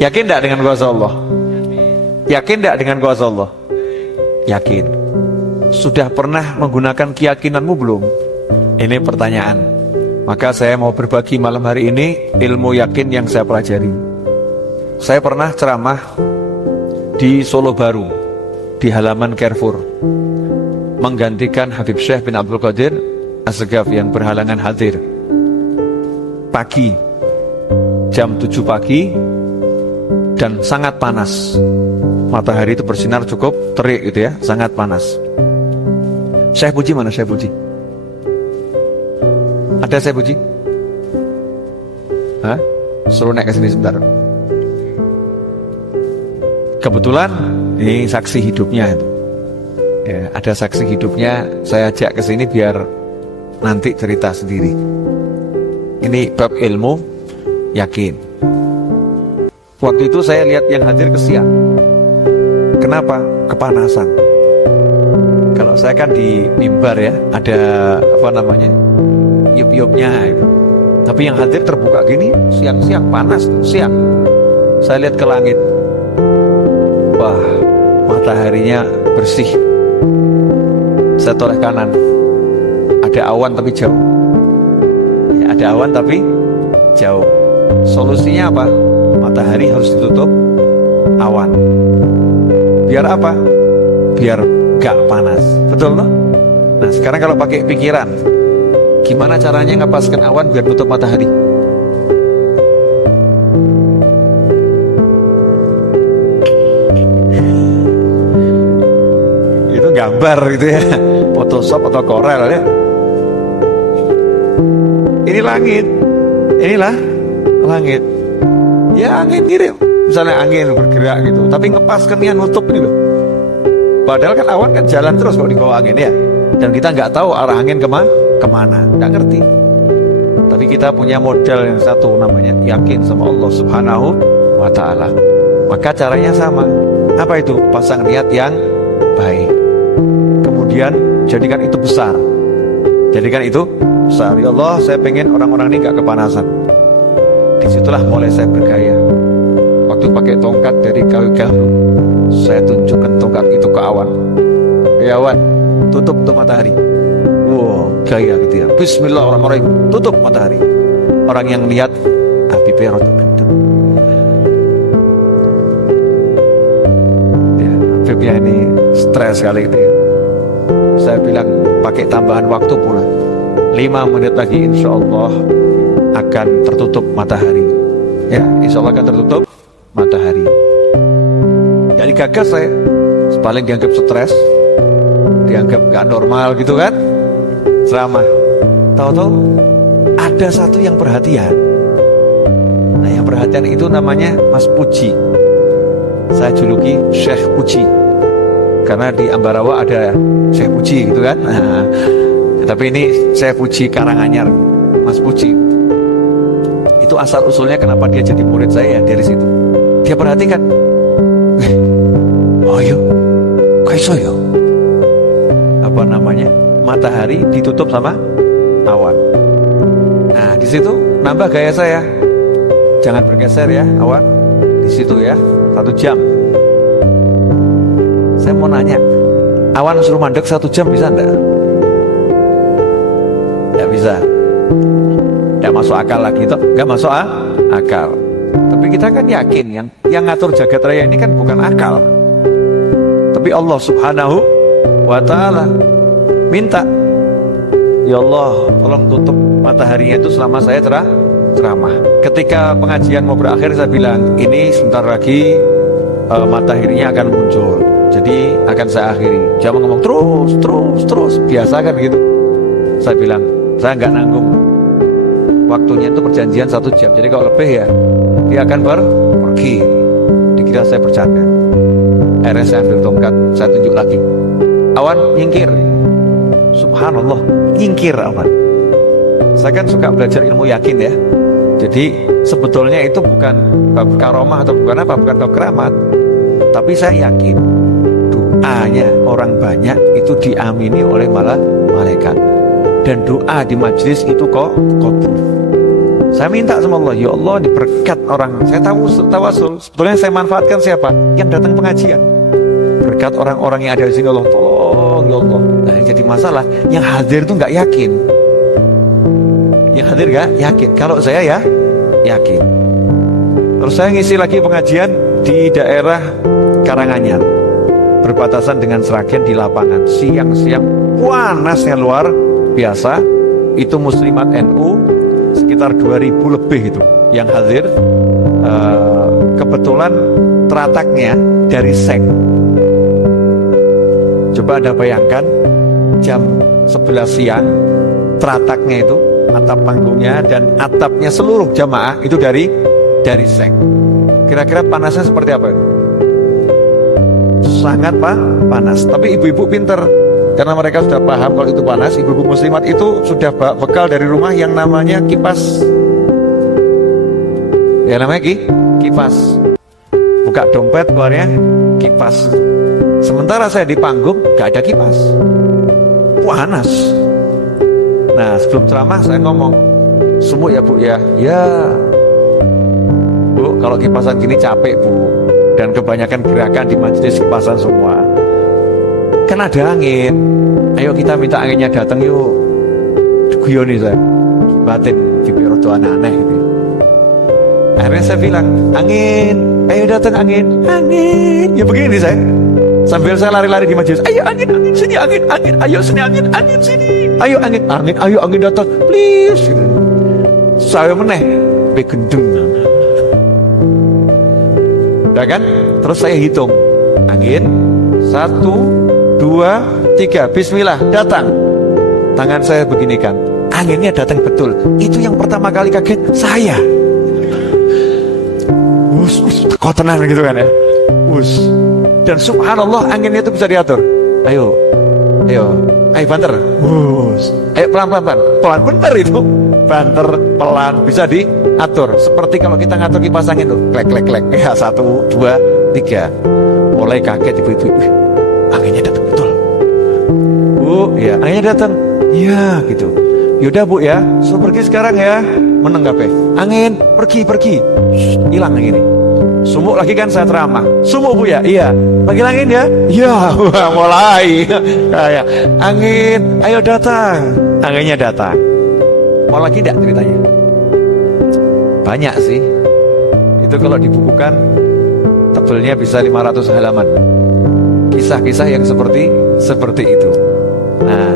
Yakin tidak dengan kuasa Allah? Yakin tidak dengan kuasa Allah? Yakin. Sudah pernah menggunakan keyakinanmu belum? Ini pertanyaan. Maka saya mau berbagi malam hari ini ilmu yakin yang saya pelajari. Saya pernah ceramah di Solo Baru, di halaman Carrefour, menggantikan Habib Syekh bin Abdul Qadir As-Segaf yang berhalangan hadir. Pagi, jam 7 pagi, dan sangat panas. Matahari itu bersinar cukup terik gitu ya, sangat panas. Syekh Puji mana Syekh Puji? Ada Syekh Puji? Hah? Suruh naik ke sini sebentar. Kebetulan ini saksi hidupnya itu. Ya, ada saksi hidupnya, saya ajak ke sini biar nanti cerita sendiri. Ini bab ilmu yakin. Waktu itu saya lihat yang hadir kesian. Kenapa? Kepanasan. Kalau saya kan di mimbar ya, ada apa namanya, yup-yupnya itu. Tapi yang hadir terbuka gini, siang-siang panas, siang. Saya lihat ke langit, wah, mataharinya bersih. Saya toleh kanan, ada awan tapi jauh. Ya, ada awan tapi jauh. Solusinya apa? Matahari harus ditutup awan. Biar apa? Biar gak panas. Betul loh? Nah sekarang kalau pakai pikiran, gimana caranya ngepaskan awan biar tutup matahari? Itu gambar gitu ya, Photoshop atau Corel ya. Ini langit, inilah langit. Ya angin ngirim, misalnya angin bergerak gitu, tapi ngepaskannya nutup ini loh. Padahal kan awan kan jalan terus kalau di bawah angin ya. Dan kita nggak tahu arah angin kemana, nggak ngerti. Tapi kita punya modal yang satu, namanya yakin sama Allah Subhanahu wa Ta'ala. Maka caranya sama. Apa itu? Pasang niat yang baik. Kemudian jadikan itu besar. Jadikan itu besar. Ya Allah, saya pengen orang-orang ini nggak kepanasan. Disitulah mulai saya bergaya. Waktu pakai tongkat dari kayu-kayu, saya tunjukkan tongkat itu ke awan. Ya awan, tutup tuh matahari. Wow, gaya gitu ya. Bismillahirrahmanirrahim, tutup matahari. Orang yang lihat api perot gendeng. Ya, Habibnya ini stres sekali gitu ya. Saya bilang pakai tambahan waktu pula. 5 menit lagi insya Allah akan tertutup matahari. Ya, insya Allah akan tertutup matahari. Jadi gagas saya, paling dianggap stres, dianggap gak normal gitu kan, ceramah. Tahu-tahu ada satu yang perhatian. Nah yang perhatian itu namanya Mas Puji. Saya juluki Syekh Puji, karena di Ambarawa ada Syekh Puji gitu kan. Nah, tapi ini Syekh Puji Karanganyar, Mas Puji. Itu asal usulnya kenapa dia jadi murid saya dari situ. Dia perhatikan, oh yo, kaiso yo, apa namanya, matahari ditutup sama awan. Nah di situ nambah gaya saya, jangan bergeser ya awan, di situ ya 1 jam. Saya mau nanya, awan suruh mandek 1 jam bisa enggak? Enggak bisa. Enggak masuk akal lagi toh, enggak masuk akal. Tapi kita kan yakin yang ngatur jagat raya ini kan bukan akal, tapi Allah Subhanahu wa Ta'ala. Minta, ya Allah tolong tutup mataharinya itu selama saya ceramah. Ketika pengajian mau berakhir saya bilang, ini sebentar lagi mataharinya akan muncul, jadi akan saya akhiri. Jangan ngomong terus biasa kan gitu. Saya bilang saya nggak nanggung, waktunya itu perjanjian 1 jam, jadi kalau lebih ya dia akan pergi. Dikira saya bercanda. Akhirnya saya ambil tongkat, saya tunjuk lagi, awan nyingkir. Subhanallah, nyingkir awan. Saya kan suka belajar ilmu yakin ya. Jadi sebetulnya itu bukan bab karomah atau bukan apa, bukan bab keramat, tapi saya yakin doanya orang banyak itu diamini oleh malaikat, dan doa di majelis itu kok kabul. Saya minta sama Allah, ya Allah, ini berkat orang. Saya tawasul. Sebetulnya saya manfaatkan siapa? Yang datang pengajian. Berkat orang-orang yang ada di sini, Allah tolong, ya Allah. Nah, yang jadi masalah, yang hadir itu nggak yakin. Yang hadir nggak yakin. Kalau saya ya yakin. Terus saya ngisi lagi pengajian di daerah Karanganyar, berbatasan dengan Sragen di lapangan. Siang-siang panasnya luar biasa. Itu muslimat NU sekitar 2000 lebih itu yang hadir. Kebetulan terataknya dari sek. Coba Anda bayangkan jam 11 siang terataknya itu, atap panggungnya dan atapnya seluruh jamaah itu dari sek. Kira-kira panasnya seperti apa? Sangat panas. Tapi ibu-ibu pinter, karena mereka sudah paham kalau itu panas. Ibu-ibu muslimat itu sudah bawa bekal dari rumah yang namanya kipas. Ya namanya kipas. Buka dompet keluarnya kipas. Sementara saya di panggung gak ada kipas, panas. Nah sebelum ceramah saya ngomong, sumuk ya Bu ya. Ya Bu, kalau kipasan gini capek Bu, dan kebanyakan gerakan di majelis kipasan semua. Kan ada angin, ayo kita minta anginnya datang yuk. Guyoni saya, batin Vipiroto aneh-aneh gitu. Akhirnya saya bilang, angin, ayo datang angin. Ya begini saya, sambil saya lari-lari di majelis, ayo angin sini, angin, ayo sini angin sini, ayo angin datang, please. Gitu. Saya meneh, begendeng. Udah kan? Terus saya hitung, angin, 1, 2, 3, bismillah, datang. Tangan saya beginikan, anginnya datang betul. Itu yang pertama kali kaget saya. Kau tenang gitu kan ya. Dan subhanallah anginnya itu bisa diatur. Ayo banter. Ayo pelan bener itu. Banter pelan bisa diatur. Seperti kalau kita ngatur kipas angin tuh, klek. Ya 1, 2, 3. Mulai kaget ibu-ibu. Anginnya datang betul. Bu, ya anginnya datang. Iya gitu. Yaudah Bu ya, suruh pergi sekarang ya. Meneng gape. Angin pergi. Hilang angin ini. Sumuk lagi kan saya ceramah. Sumuk Bu ya? Iya. Panggil angin ya? Iya. Mulai. Kayak angin, ayo datang. Anginnya datang. Mau lagi enggak ceritanya? Banyak sih. Itu kalau dibukukan tebelnya bisa 500 halaman. Kisah-kisah yang seperti itu. Nah,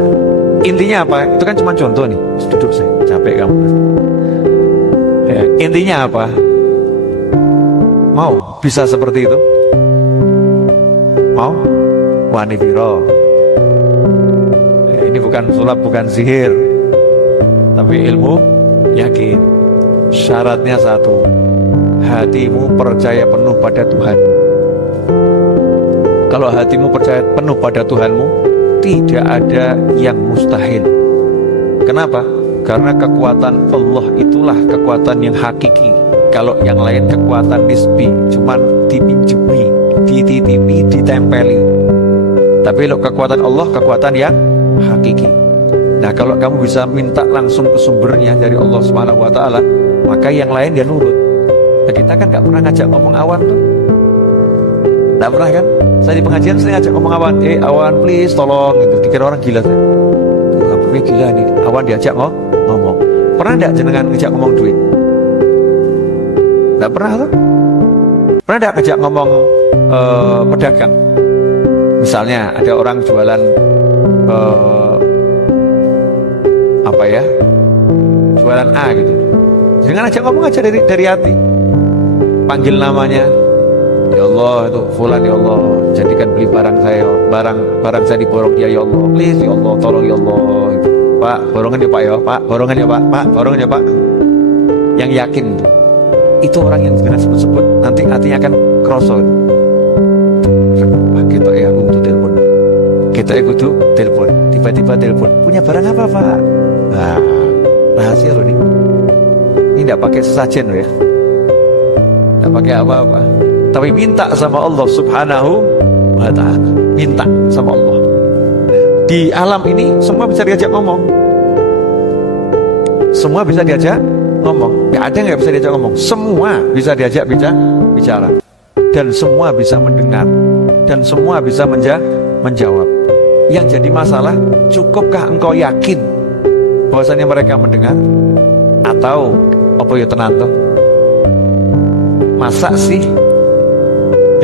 intinya apa? Itu kan cuma contoh nih. Duduk saya, capek kamu. Ya, intinya apa? Mau bisa seperti itu? Mau? Wani biro. Ya, ini bukan sulap, bukan sihir, tapi ilmu yakin. Syaratnya satu, hatimu percaya penuh pada Tuhan. Kalau hatimu percaya penuh pada Tuhanmu, tidak ada yang mustahil. Kenapa? Karena kekuatan Allah itulah kekuatan yang hakiki. Kalau yang lain kekuatan nisbi, cuman dipinjemi, dititipi, ditempeli. Tapi kalau kekuatan Allah, kekuatan yang hakiki. Nah kalau kamu bisa minta langsung ke sumbernya dari Allah SWT, maka yang lain dia nurut. Nah, kita kan gak pernah ngajak ngomong awan tuh. Gak pernah kan? Saya di pengajian sering ngajak ngomong awan. Awan please tolong gitu. Dikira orang gila saya. Gak pernah gila nih. Awan diajak ngomong. Pernah gak jenengan ngajak ngomong duit? Gak pernah tuh. Pernah gak ngajak ngomong pedagang? Misalnya ada orang jualan jualan A gitu. Jangan ajak ngomong aja dari hati. Panggil namanya. Ya Allah itu fulan ya Allah, jadikan beli barang saya, barang saya diborong dia ya Allah. Please ya Allah, tolong ya Allah. Pak, borongan ya Pak ya, Pak, borongan ya Pak, borongan ya Pak. Yang yakin itu orang yang sebenarnya sebut-sebut nanti hatinya akan krosot. Kita aku butuh telepon. Tiba-tiba telepon. Punya barang apa Pak? Nah, rahasia loh nih. Ini tidak pakai sesajen loh ya. Tidak pakai apa-apa. Tapi minta sama Allah Subhanahu wa ta'ala. Minta sama Allah. Di alam ini semua bisa diajak ngomong. Semua bisa diajak ngomong, nggak ada yang nggak bisa diajak ngomong. Semua bisa diajak bicara, dan semua bisa mendengar, dan semua bisa menjawab. Yang jadi masalah, cukupkah engkau yakin bahwasanya mereka mendengar? Atau apa ya tenan toh? Masa sih?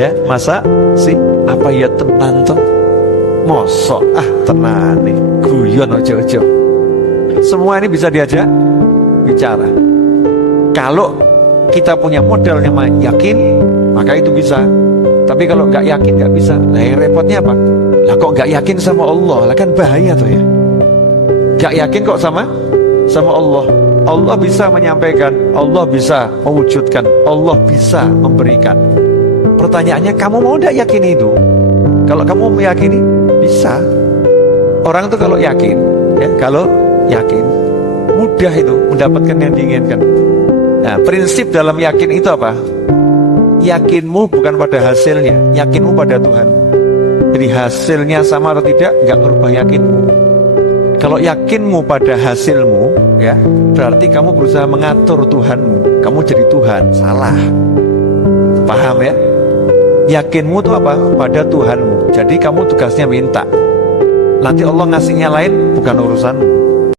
Ya, masa sih? Apa ya tenan toh? Mosok tenan nih, guyon ojo-ojo. Semua ini bisa diajak bicara. Kalau kita punya modal yang yakin, maka itu bisa. Tapi kalau nggak yakin nggak bisa. Nah, yang repotnya apa? Lah kok nggak yakin sama Allah? Lah kan bahaya tuh ya. Nggak yakin kok sama Allah. Allah bisa menyampaikan, Allah bisa mewujudkan, Allah bisa memberikan. Pertanyaannya, kamu mau nggak yakin itu? Kalau kamu meyakini, bisa. Orang tuh kalau yakin, kalau yakin, mudah itu mendapatkan yang diinginkan. Nah, prinsip dalam yakin itu apa? Yakinmu bukan pada hasilnya, yakinmu pada Tuhan. Jadi hasilnya sama atau tidak, nggak merubah yakinmu. Kalau yakinmu pada hasilmu, ya berarti kamu berusaha mengatur Tuhanmu. Kamu jadi Tuhan, salah. Paham ya? Yakinmu itu apa? Pada Tuhanmu. Jadi kamu tugasnya minta. Nanti Allah ngasihnya lain, bukan urusanmu.